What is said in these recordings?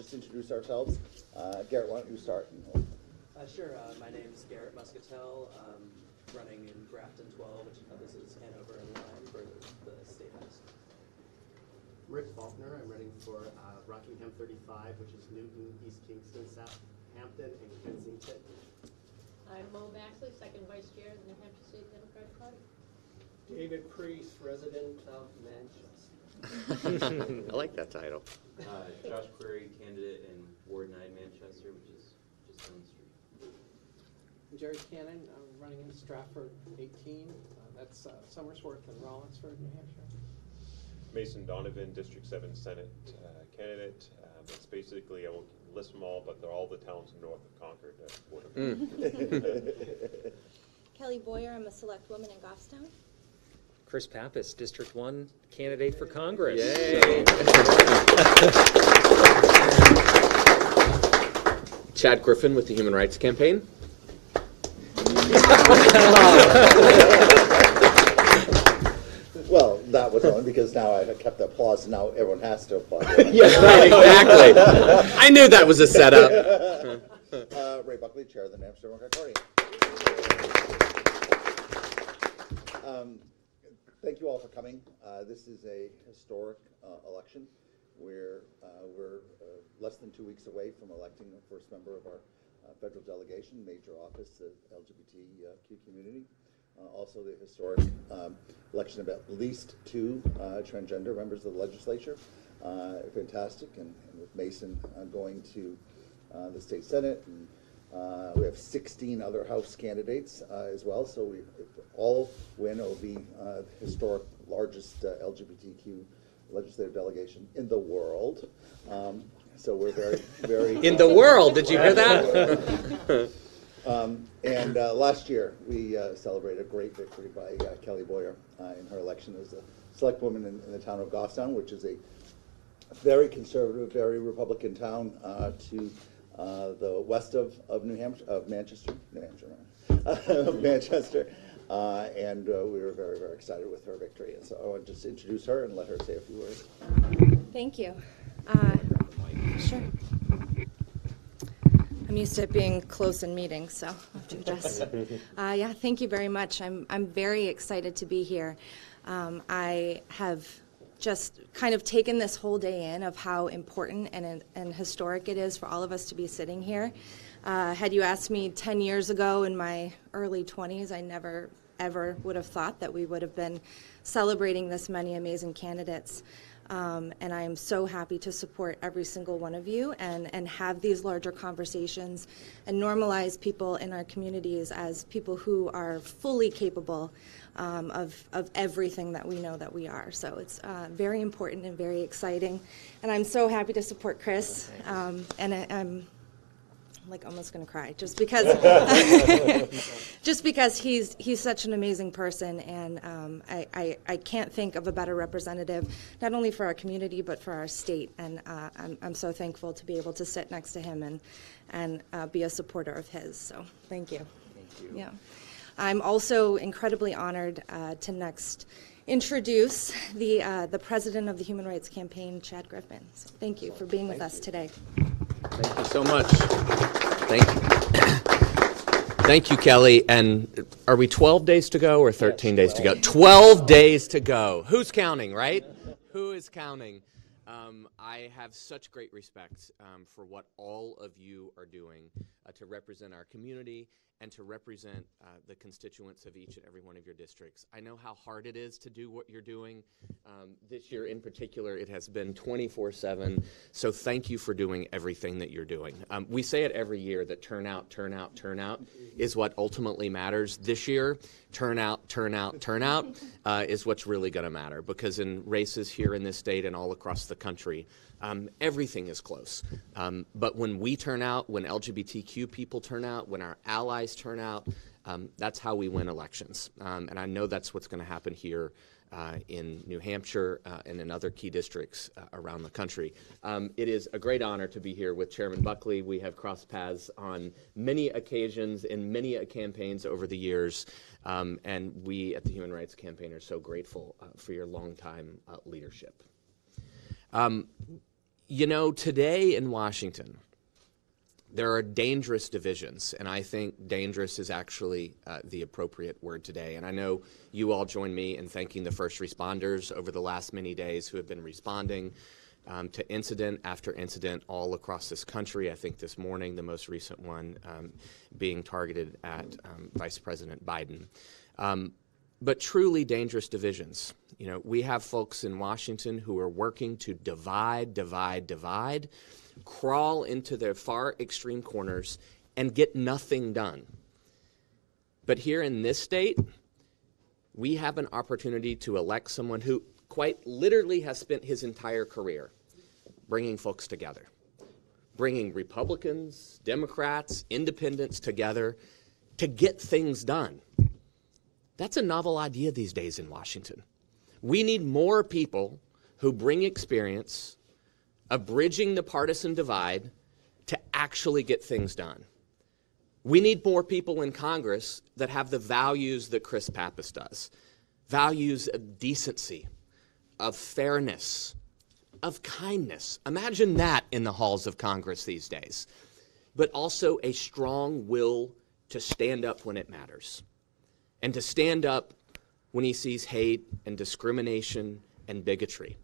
Just introduce ourselves. Garrett, why don't you start? Sure. My name is Garrett Muscatel. Running in Grafton 12, which encompasses Hanover and Lyme for the state house. Rick Faulkner. I'm running for Rockingham 35, which is Newton, East Kingston, Southampton, and Kensington. I'm Mo Baxley, second vice chair of the New Hampshire State Democratic Party. David Priest, resident of Manchester. I like that title. Josh Query, candidate in Ward 9 Manchester, which is just down the street. Jerry Cannon, I'm running in Stratford 18. That's Somersworth and Rollinsford, New Hampshire. Mason Donovan, District 7 Senate candidate. It's basically, I won't list them all, but they're all the towns north of Concord. Kelly Boyer, I'm a select woman in Goffstown. Chris Pappas, District 1 candidate for Congress. Yay! Chad Griffin with the Human Rights Campaign. Well, that was only because now I kept the applause, and now everyone has to applaud. Yes, right, exactly. I knew that was a setup. Ray Buckley, Chair of the New Hampshire Democratic Party. Thank you all for coming. This is a historic election where we're less than 2 weeks away from electing the first member of our federal delegation, major office, the LGBTQ community. Also the historic election of at least 2 transgender members of the legislature. Fantastic, and with Mason going to the state senate, and we have 16 other House candidates as well, so we all win. It will be the historic largest LGBTQ legislative delegation in the world. So we're very, very... In the world, did you hear that? And last year, we celebrated a great victory by Kelly Boyer in her election as a select woman in the town of Goffstown, which is a very conservative, very Republican town to the west of Manchester, and we were very, very excited with her victory. And so I want to just introduce her and let her say a few words. Thank you. Sure. I'm used to it being close in meetings, so I'll have to adjust. Yeah, thank you very much. I'm very excited to be here. I have just kind of taken this whole day in of how important and historic it is for all of us to be sitting here. Had you asked me 10 years ago in my early 20s, I never, ever would have thought that we would have been celebrating this many amazing candidates. And I am so happy to support every single one of you and have these larger conversations and normalize people in our communities as people who are fully capable of everything that we know that we are. So it's very important and very exciting. And I'm so happy to support Chris. And I'm like almost going to cry just because he's such an amazing person, and I can't think of a better representative, not only for our community but for our state, and I'm so thankful to be able to sit next to him and be a supporter of his. So thank you. Thank you. Yeah, I'm also incredibly honored to next introduce the president of the Human Rights Campaign, Chad Griffin. So thank you for being with us today. Thank you so much. Thank you, Kelly. And are we 12 days to go or 13 days to go? 12 days to go. Who's counting, right? Who is counting? I have such great respect for what all of you are doing to represent our community and to represent the constituents of each and every one of your districts. I know how hard it is to do what you're doing. This year in particular, it has been 24/7, so thank you for doing everything that you're doing. We say it every year that turnout is what ultimately matters. This year, turnout is what's really going to matter, because in races here in this state and all across the country, everything is close. But when we turn out, when LGBTQ people turn out, when our allies turn out, that's how we win elections. And I know that's what's going to happen here in New Hampshire and in other key districts around the country. It is a great honor to be here with Chairman Buckley. We have crossed paths on many occasions in many campaigns over the years, and we at the Human Rights Campaign are so grateful for your longtime leadership. You know, today in Washington, there are dangerous divisions, and I think dangerous is actually the appropriate word today. And I know you all join me in thanking the first responders over the last many days who have been responding to incident after incident all across this country. I think this morning, the most recent one being targeted at Vice President Biden. But truly dangerous divisions. You know, we have folks in Washington who are working to divide, crawl into their far extreme corners, and get nothing done. But here in this state, we have an opportunity to elect someone who quite literally has spent his entire career bringing folks together, bringing Republicans, Democrats, independents together to get things done. That's a novel idea these days in Washington. We need more people who bring experience of bridging the partisan divide to actually get things done. We need more people in Congress that have the values that Chris Pappas does. Values of decency, of fairness, of kindness. Imagine that in the halls of Congress these days. But also a strong will to stand up when it matters. And to stand up when he sees hate and discrimination and bigotry.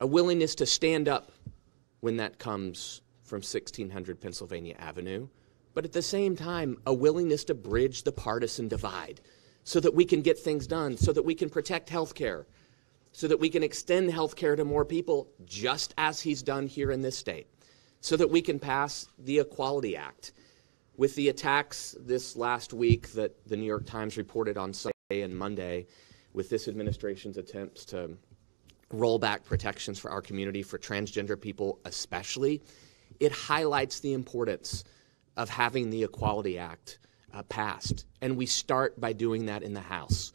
A willingness to stand up when that comes from 1600 Pennsylvania Avenue, but at the same time, a willingness to bridge the partisan divide so that we can get things done, so that we can protect health care, so that we can extend health care to more people, just as he's done here in this state, so that we can pass the Equality Act. With the attacks this last week that the New York Times reported on Sunday and Monday, with this administration's attempts to roll back protections for our community, for transgender people especially, it highlights the importance of having the Equality Act passed. And we start by doing that in the House.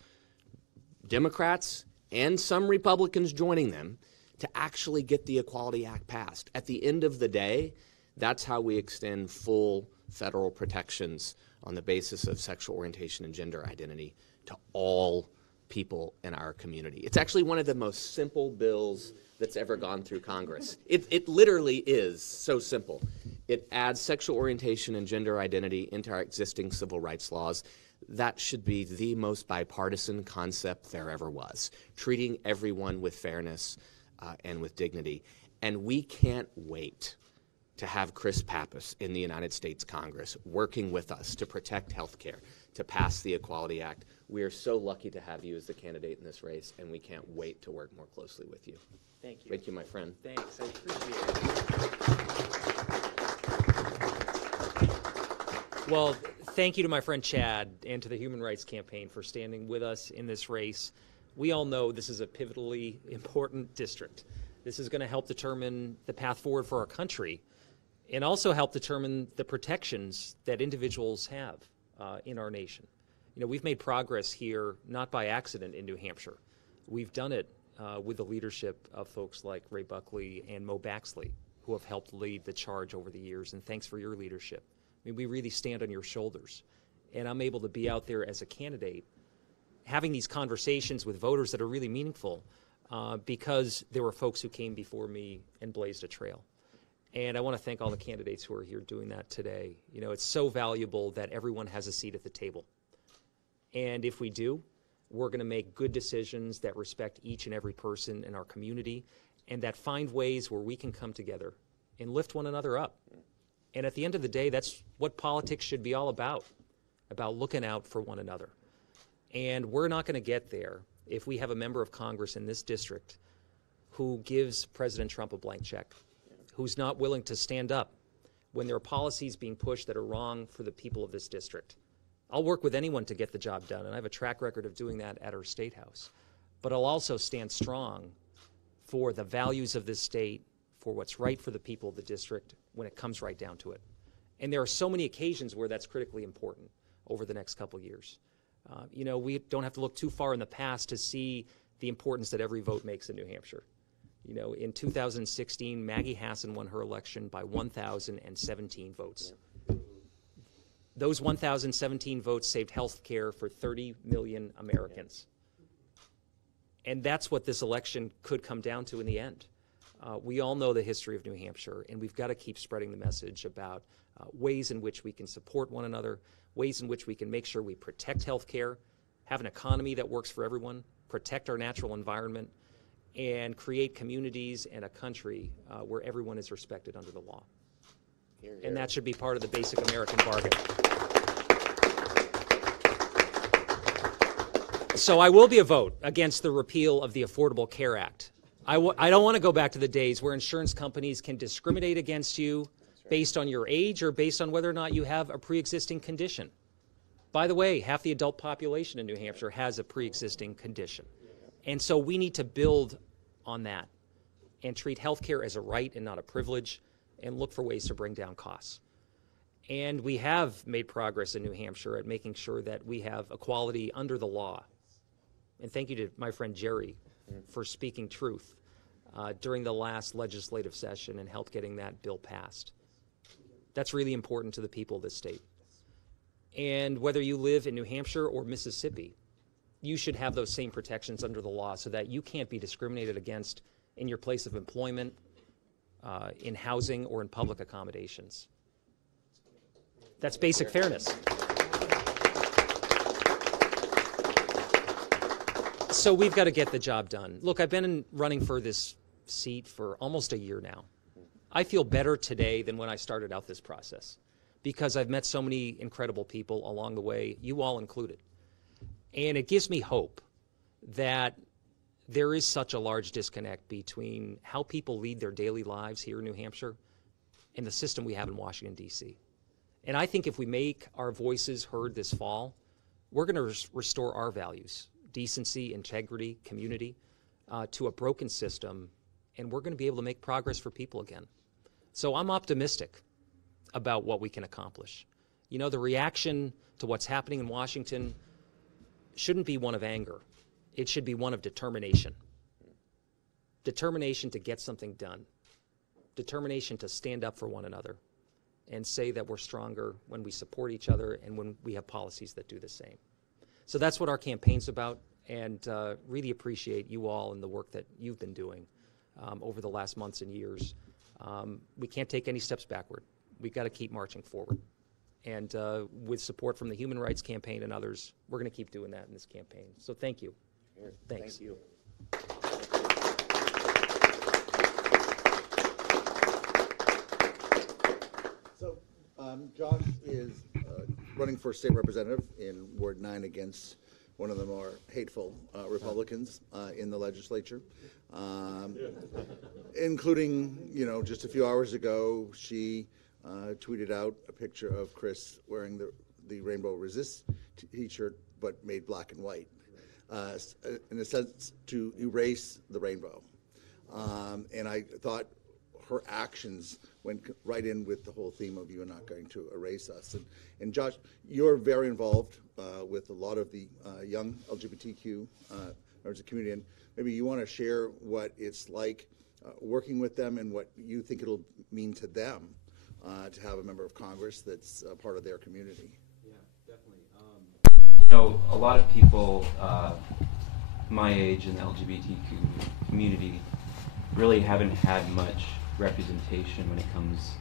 Democrats and some Republicans joining them to actually get the Equality Act passed. At the end of the day, that's how we extend full federal protections on the basis of sexual orientation and gender identity to all people in our community. It's actually one of the most simple bills that's ever gone through Congress. It literally is so simple. It adds sexual orientation and gender identity into our existing civil rights laws. That should be the most bipartisan concept there ever was, treating everyone with fairness and with dignity. And we can't wait to have Chris Pappas in the United States Congress working with us to protect health care, to pass the Equality Act. We are so lucky to have you as the candidate in this race, and we can't wait to work more closely with you. Thank you. Thank you, my friend. Thanks, I appreciate it. Well, thank you to my friend Chad and to the Human Rights Campaign for standing with us in this race. We all know this is a pivotally important district. This is going to help determine the path forward for our country and also help determine the protections that individuals have in our nation. You know, we've made progress here not by accident in New Hampshire. We've done it with the leadership of folks like Ray Buckley and Mo Baxley, who have helped lead the charge over the years, and thanks for your leadership. I mean, we really stand on your shoulders, and I'm able to be out there as a candidate having these conversations with voters that are really meaningful because there were folks who came before me and blazed a trail. And I want to thank all the candidates who are here doing that today. You know, it's so valuable that everyone has a seat at the table. And if we do, we're going to make good decisions that respect each and every person in our community and that find ways where we can come together and lift one another up. And at the end of the day, that's what politics should be all about looking out for one another. And we're not going to get there if we have a member of Congress in this district who gives President Trump a blank check, who's not willing to stand up when there are policies being pushed that are wrong for the people of this district. I'll work with anyone to get the job done, and I have a track record of doing that at our State House. But I'll also stand strong for the values of this state, for what's right for the people of the district when it comes right down to it. And there are so many occasions where that's critically important over the next couple years. You know, we don't have to look too far in the past to see the importance that every vote makes in New Hampshire. You know, in 2016, Maggie Hassan won her election by 1,017 votes. Those 1,017 votes saved health care for 30 million Americans. And that's what this election could come down to in the end. We all know the history of New Hampshire, and we've got to keep spreading the message about ways in which we can support one another, ways in which we can make sure we protect health care, have an economy that works for everyone, protect our natural environment, and create communities and a country where everyone is respected under the law. And that should be part of the basic American bargain. So I will be a vote against the repeal of the Affordable Care Act. I don't want to go back to the days where insurance companies can discriminate against you based on your age or based on whether or not you have a pre-existing condition. By the way, half the adult population in New Hampshire has a pre-existing condition. And so we need to build on that and treat health care as a right and not a privilege, and look for ways to bring down costs. And we have made progress in New Hampshire at making sure that we have equality under the law. And thank you to my friend Jerry for speaking truth during the last legislative session and helped getting that bill passed. That's really important to the people of this state. And whether you live in New Hampshire or Mississippi, you should have those same protections under the law so that you can't be discriminated against in your place of employment, in housing, or in public accommodations. That's basic fairness. So we've got to get the job done. Look, I've been running for this seat for almost a year now. I feel better today than when I started out this process because I've met so many incredible people along the way, you all included. And it gives me hope that there is such a large disconnect between how people lead their daily lives here in New Hampshire and the system we have in Washington, D.C. And I think if we make our voices heard this fall, we're going to restore our values, decency, integrity, community, to a broken system, and we're going to be able to make progress for people again. So I'm optimistic about what we can accomplish. You know, the reaction to what's happening in Washington shouldn't be one of anger. It should be one of determination. Determination to get something done. Determination to stand up for one another and say that we're stronger when we support each other and when we have policies that do the same. So that's what our campaign's about, and really appreciate you all and the work that you've been doing over the last months and years. We can't take any steps backward. We've got to keep marching forward. And with support from the Human Rights Campaign and others, we're going to keep doing that in this campaign. So thank you. Thanks. Thank you. So Josh is running for state representative in Ward 9 against one of the more hateful Republicans in the legislature, including, you know, just a few hours ago, she tweeted out a picture of Chris wearing the Rainbow Resist t-shirt, but made black and white, in a sense to erase the rainbow. And I thought her actions went right in with the whole theme of "you are not going to erase us." And Josh, you're very involved with a lot of the young LGBTQ members of the community, and maybe you want to share what it's like working with them and what you think it'll mean to them to have a member of Congress that's part of their community. Yeah, definitely. You know, a lot of people my age in the LGBTQ community really haven't had much representation when it comes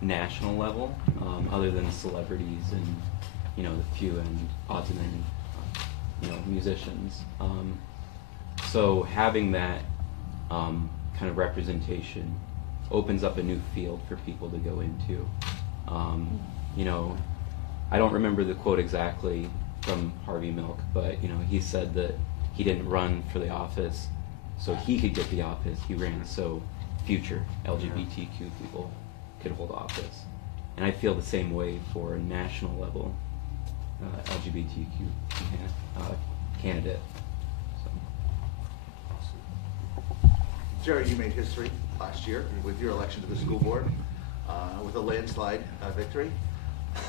national level, other than celebrities and, you know, the few and odds and ends, you know, musicians. So having that kind of representation opens up a new field for people to go into. You know, I don't remember the quote exactly from Harvey Milk, but, you know, he said that he didn't run for the office so he could get the office. He ran so future LGBTQ people could hold office. And I feel the same way for a national level LGBTQ candidate. So. Jerry, you made history last year with your election to the school board with a landslide victory.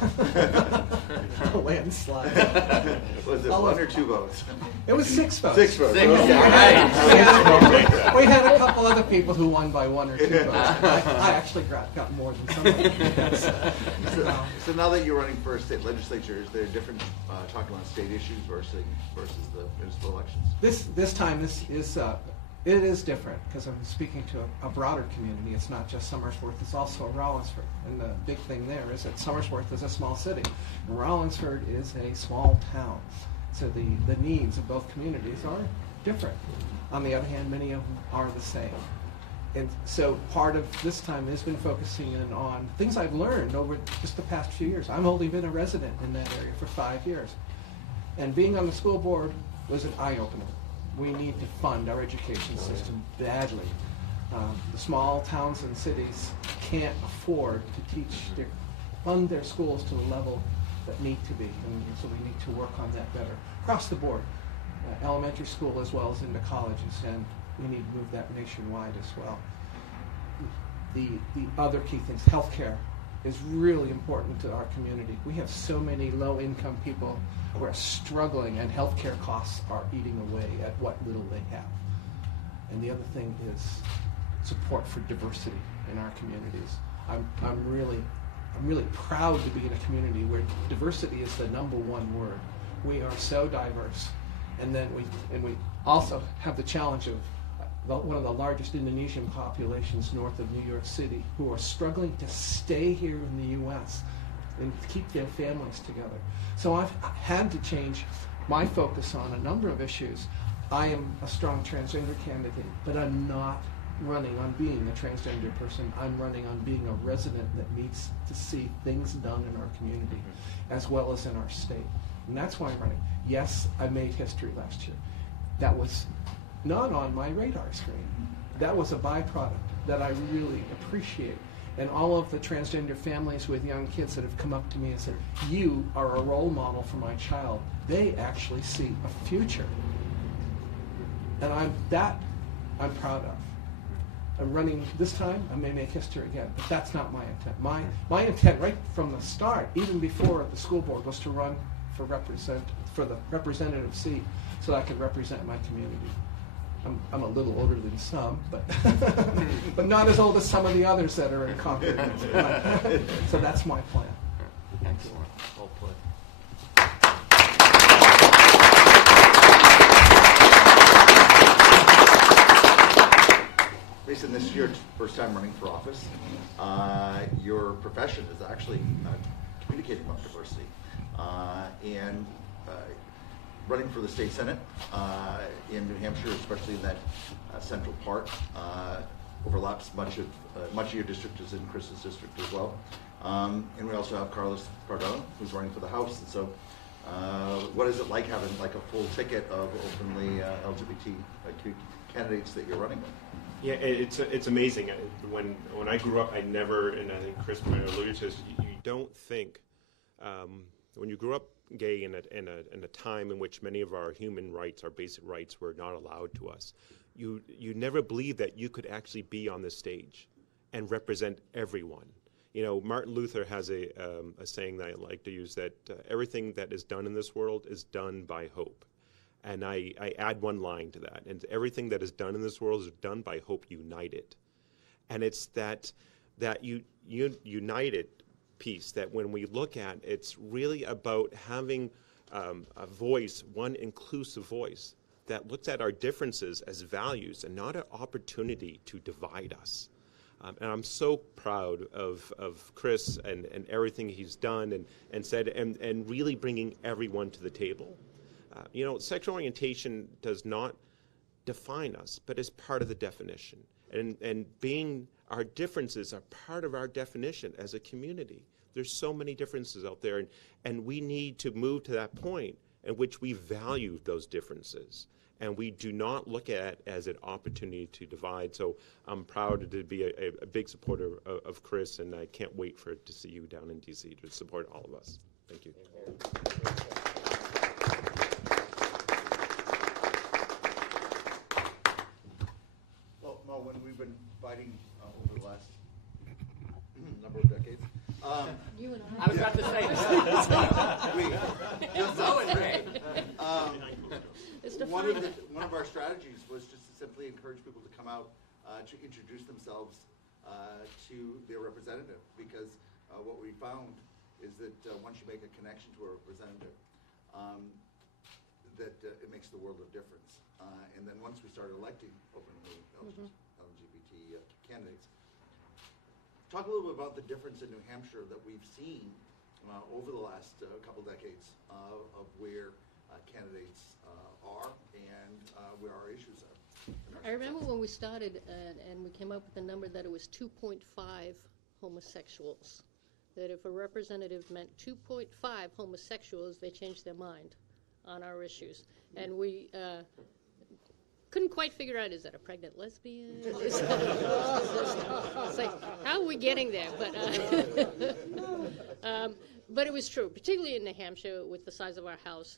A landslide. Was it one or two votes? It was 6 votes. 6 votes. Okay. Right. We had a couple other people who won by 1 or 2 votes. I actually got more than somebody. So now that you're running for state legislature, is there a difference talking about state issues versus the municipal elections? This time is It is different because I'm speaking to a broader community. It's not just Somersworth, it's also Rollinsford. And the big thing there is that Somersworth is a small city, and Rollinsford is a small town. So the needs of both communities are different. On the other hand, many of them are the same. And so part of this time has been focusing in on things I've learned over just the past few years. I've only been a resident in that area for 5 years. And being on the school board was an eye-opener. We need to fund our education system badly. The small towns and cities can't afford to fund their schools to the level that need to be, and so we need to work on that better across the board, elementary school as well as into colleges, and we need to move that nationwide as well. The other key things, healthcare is really important to our community. We have so many low-income people who are struggling, and healthcare costs are eating away at what little they have. And the other thing is support for diversity in our communities. I'm really proud to be in a community where diversity is the #1 word. We are so diverse, and then we also have the challenge of one of the largest Indonesian populations north of New York City who are struggling to stay here in the U.S. and keep their families together. So I've had to change my focus on a number of issues. I am a strong transgender candidate, but I'm not running on being a transgender person. I'm running on being a resident that needs to see things done in our community as well as in our state. And that's why I'm running. Yes, I made history last year. That was not on my radar screen. That was a byproduct that I really appreciate. And all of the transgender families with young kids that have come up to me and said, you are a role model for my child. They actually see a future. And I'm proud of. I'm running this time, I may make history again, but that's not my intent. My intent right from the start, even before the school board, was to run for the representative seat so that I could represent my community. I'm a little older than some, but but not as old as some of the others that are in Concord. So that's my plan. Excellent. Well put. Mason, this is your first time running for office. Your profession is actually communicating about diversity. And running for the state senate in New Hampshire, especially in that central part, overlaps much of your district is in Chris's district as well. And we also have Carlos Cardona, who's running for the House. And so what is it like having like a full ticket of openly LGBTQ candidates that you're running with? Yeah, it's amazing. When I grew up, I never, and I think Chris might alluded to this, you don't think, when you grew up gay in a time in which many of our human rights, our basic rights, were not allowed to us, you never believed that you could actually be on the stage and represent everyone. You know, Martin Luther has a saying that I like to use, that everything that is done in this world is done by hope. And I add one line to that, and everything that is done in this world is done by hope united. And it's that united piece that when we look at, it's really about having a voice, one inclusive voice that looks at our differences as values and not an opportunity to divide us. And I'm so proud of Chris and everything he's done and said, and really bringing everyone to the table. You know, sexual orientation does not define us, but is part of the definition. And being our differences are part of our definition as a community. There's so many differences out there, and we need to move to that point in which we value those differences. And we do not look at it as an opportunity to divide. So I'm proud to be a big supporter of Chris, and I can't wait to see you down in D.C. to support all of us. Thank you. Well, Mo, when we've been fighting over the last number of decades, You and I was about to say this. Mo and Ray. One of our strategies was just to simply encourage people to come out to introduce themselves to their representative, because what we found is that once you make a connection to a representative, that it makes the world of difference. And then once we started electing openly LGBT candidates, talk a little bit about the difference in New Hampshire that we've seen over the last couple decades of where candidates are and where our issues are. I remember when we started and we came up with the number that it was 2.5 homosexuals. That if a representative meant 2.5 homosexuals, they changed their mind on our issues. And we couldn't quite figure out, is that a pregnant lesbian? It's like, how are we getting there? But it was true, particularly in New Hampshire with the size of our house.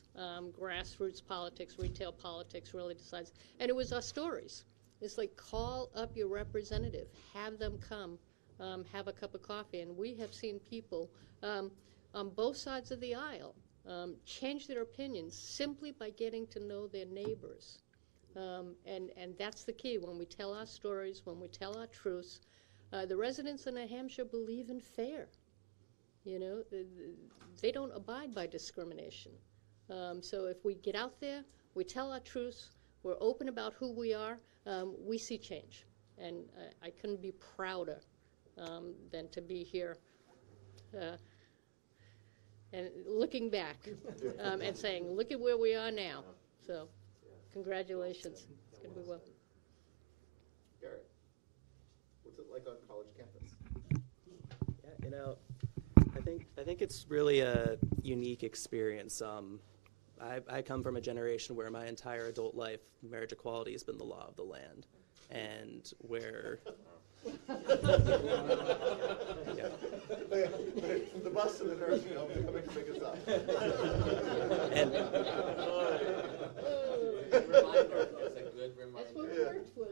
Grassroots politics, retail politics really decides. And it was our stories. It's like, call up your representative, have them come, have a cup of coffee. And we have seen people on both sides of the aisle change their opinions simply by getting to know their neighbors. And that's the key. When we tell our stories, when we tell our truths, the residents in New Hampshire believe in fair. You know, they don't abide by discrimination. So if we get out there, we tell our truths, we're open about who we are, we see change. And I couldn't be prouder than to be here and looking back and saying, look at where we are now. So congratulations. It's going to be well. Garrett, what's it like on college campus? Yeah, you know, I think it's really a unique experience. I come from a generation where my entire adult life, marriage equality has been the law of the land, and where. Yeah. The bus and the nursing home are coming to pick us up. And Reminder. It's a good reminder. That's what we worked for.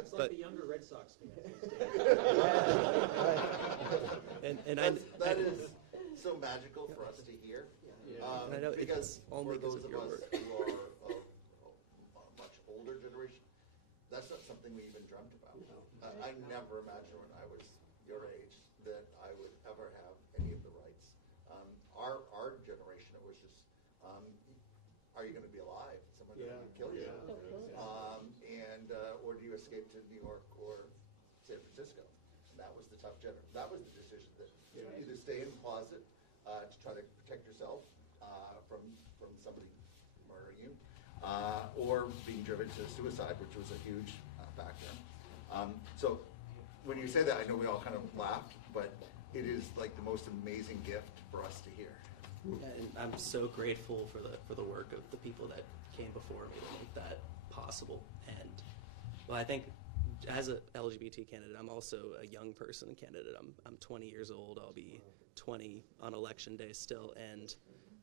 It's like the younger Red Sox fans. That is so magical for us to hear. I know because it's only for those because of of your us work. who are of a much older generation, that's not something we even dreamt about. I never imagined when I was your age that I would ever have any of the rights. Our generation, it was just, are you going to be alive? Someone going to kill you? Or do you escape to New York or San Francisco? And that was the tough that was the decision that you either stay in the closet to try to protect yourself from somebody murdering you, or being driven to suicide, which was a huge factor. So when you say that, I know we all kind of laughed, but it is like the most amazing gift for us to hear. And I'm so grateful for the work of the people that came before me to make that possible. And well, I think as a LGBT candidate, I'm also a young person candidate. I'm 20 years old. I'll be 20 on election day still. And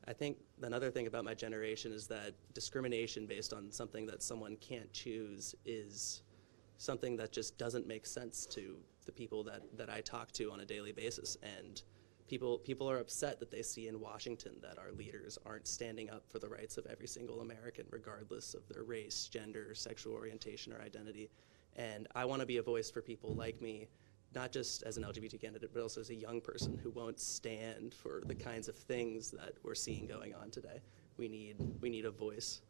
I think another thing about my generation is that discrimination based on something that someone can't choose is something that just doesn't make sense to the people that I talk to on a daily basis. And people are upset that they see in Washington that our leaders aren't standing up for the rights of every single American, regardless of their race, gender, sexual orientation, or identity. And I want to be a voice for people like me, not just as an LGBT candidate, but also as a young person who won't stand for the kinds of things that we're seeing going on today. We need a voice,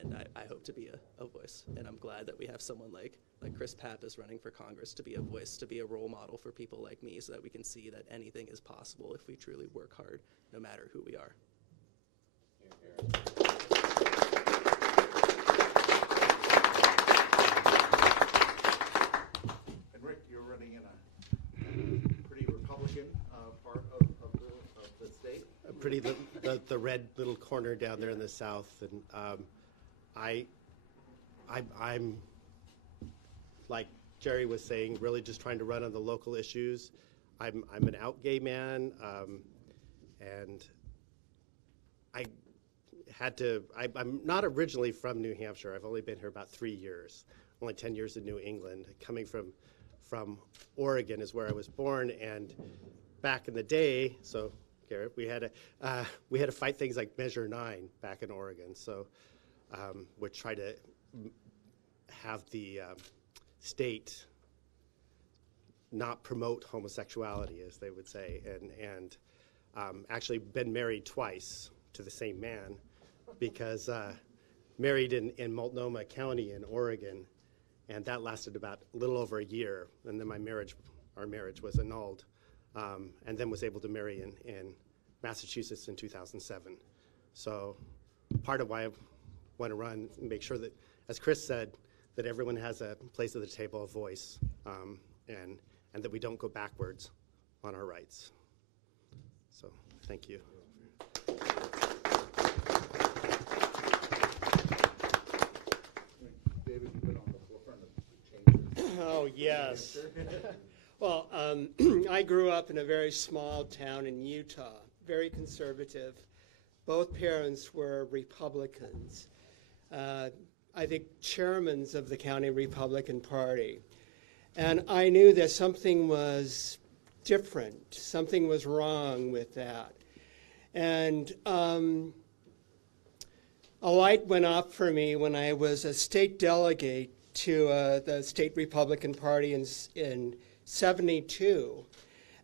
and I hope to be a voice. And I'm glad that we have someone like Chris Pappas running for Congress to be a voice, to be a role model for people like me, so that we can see that anything is possible if we truly work hard, no matter who we are. And Rick, you're running in a pretty Republican part of the state. Pretty the red little corner down there in the south, and I'm like Jerry was saying, really just trying to run on the local issues. I'm an out gay man, and I'm not originally from New Hampshire. I've only been here about 3 years, only 10 years in New England. Coming from Oregon is where I was born, and back in the day, so Garrett, we had to fight things like Measure 9 back in Oregon. So which try to have the state not promote homosexuality, as they would say, and actually been married twice to the same man, because married in Multnomah County in Oregon, and that lasted about a little over a year, and then our marriage was annulled, and then was able to marry in Massachusetts in 2007. So part of why I want to run and make sure that, as Chris said, that everyone has a place at the table, a voice, and that we don't go backwards on our rights. So thank you. David, you've been on the forefront of changes. Oh, yes. Well, I grew up in a very small town in Utah, very conservative. Both parents were Republicans. I think chairmen of the county Republican Party. And I knew that something was different, something was wrong with that. And a light went off for me when I was a state delegate to the state Republican Party in 72.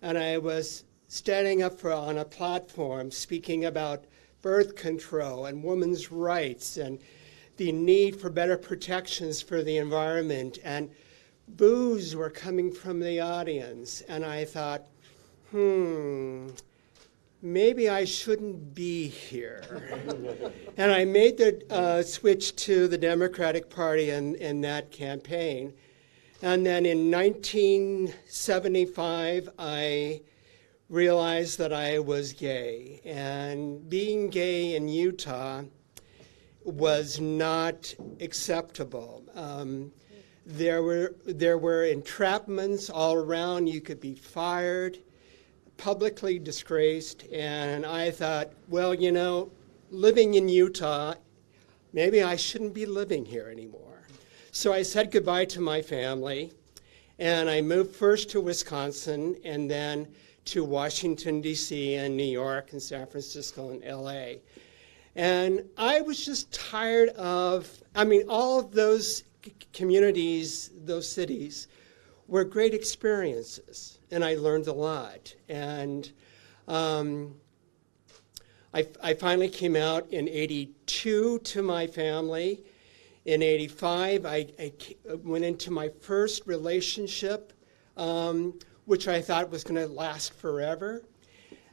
And I was standing up on a platform speaking about birth control and women's rights and the need for better protections for the environment. And boos were coming from the audience. And I thought, maybe I shouldn't be here. And I made the switch to the Democratic Party in that campaign. And then in 1975, I realized that I was gay. And being gay in Utah was not acceptable. There were entrapments all around. You could be fired, publicly disgraced, and I thought, well, you know, living in Utah, maybe I shouldn't be living here anymore. So I said goodbye to my family, and I moved first to Wisconsin and then to Washington, D.C., and New York, and San Francisco, and L.A. And I was just tired of, all of those communities, those cities, were great experiences, and I learned a lot. And I finally came out in 82 to my family. In 85, I went into my first relationship, which I thought was going to last forever.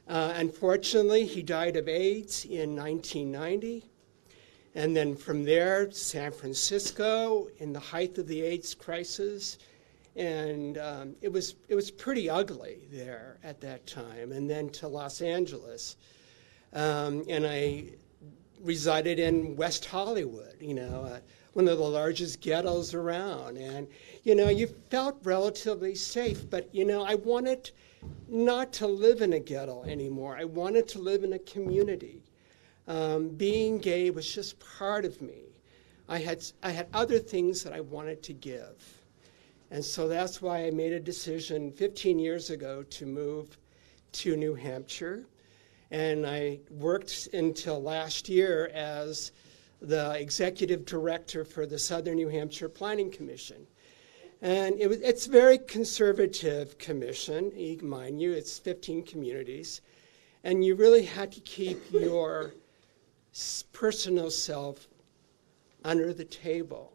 Unfortunately, he died of AIDS in 1990. And then from there, San Francisco, in the height of the AIDS crisis. And it was pretty ugly there at that time. And then to Los Angeles. And I resided in West Hollywood, one of the largest ghettos around. And, you felt relatively safe, but, I wanted not to live in a ghetto anymore. I wanted to live in a community. Being gay was just part of me. I had other things that I wanted to give. And so that's why I made a decision 15 years ago to move to New Hampshire. And I worked until last year as the executive director for the Southern New Hampshire Planning Commission. And it's a very conservative commission, mind you, it's 15 communities. And you really had to keep your personal self under the table,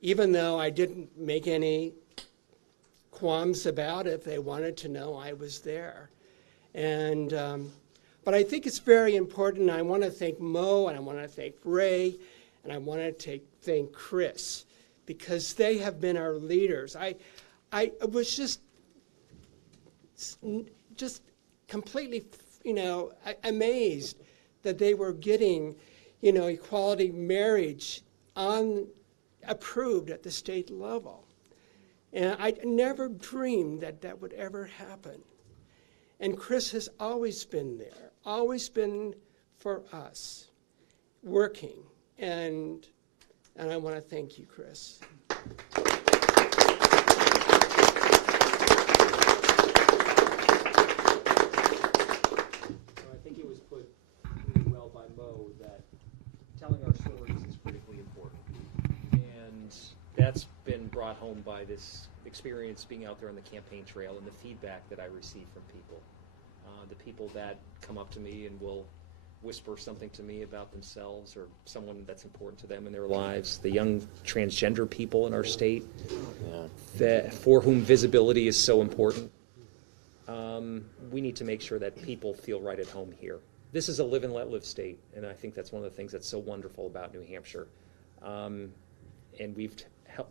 even though I didn't make any qualms about it. If they wanted to know, I was there. And but I think it's very important. I want to thank Mo, and I want to thank Ray, and I want to thank Chris, because they have been our leaders. I was just completely, amazed that they were getting, equality marriage approved at the state level. And I never dreamed that that would ever happen. And Chris has always been there, always been for us, working. And I want to thank you, Chris. I think it was put really well by Mo that telling our stories is critically important. And that's been brought home by this experience being out there on the campaign trail and the feedback that I receive from people. The people that come up to me and will whisper something to me about themselves or someone that's important to them in their lives. The young transgender people in our state, for whom visibility is so important. We need to make sure that people feel right at home here. This is a live and let live state, and I think that's one of the things that's so wonderful about New Hampshire. And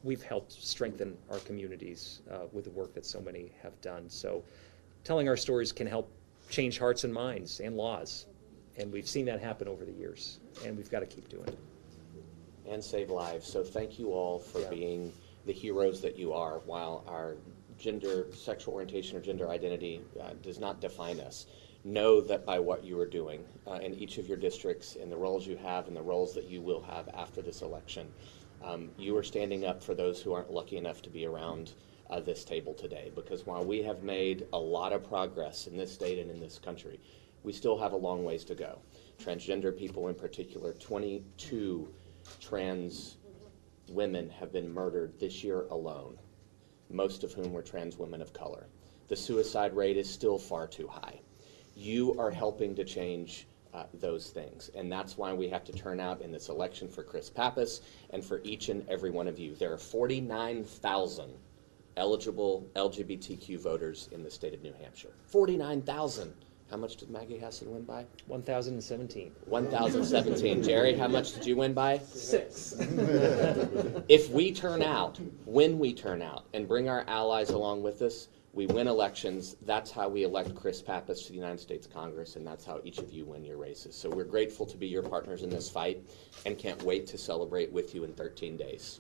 we've helped strengthen our communities with the work that so many have done. So telling our stories can help change hearts and minds and laws. And we've seen that happen over the years, and we've got to keep doing it. And save lives. So thank you all for being the heroes that you are. While our gender, sexual orientation, or gender identity does not define us, know that by what you are doing in each of your districts, in the roles you have and the roles that you will have after this election, you are standing up for those who aren't lucky enough to be around this table today. Because while we have made a lot of progress in this state and in this country, we still have a long ways to go. Transgender people in particular, 22 trans women have been murdered this year alone, most of whom were trans women of color. The suicide rate is still far too high. You are helping to change those things, and that's why we have to turn out in this election for Chris Pappas and for each and every one of you. There are 49,000 eligible LGBTQ voters in the state of New Hampshire. 49,000. How much did Maggie Hassan win by? 1,017. 1,017. Jerry, how much did you win by? 6. If we turn out, when we turn out, and bring our allies along with us, we win elections. That's how we elect Chris Pappas to the United States Congress, and that's how each of you win your races. So we're grateful to be your partners in this fight and can't wait to celebrate with you in 13 days.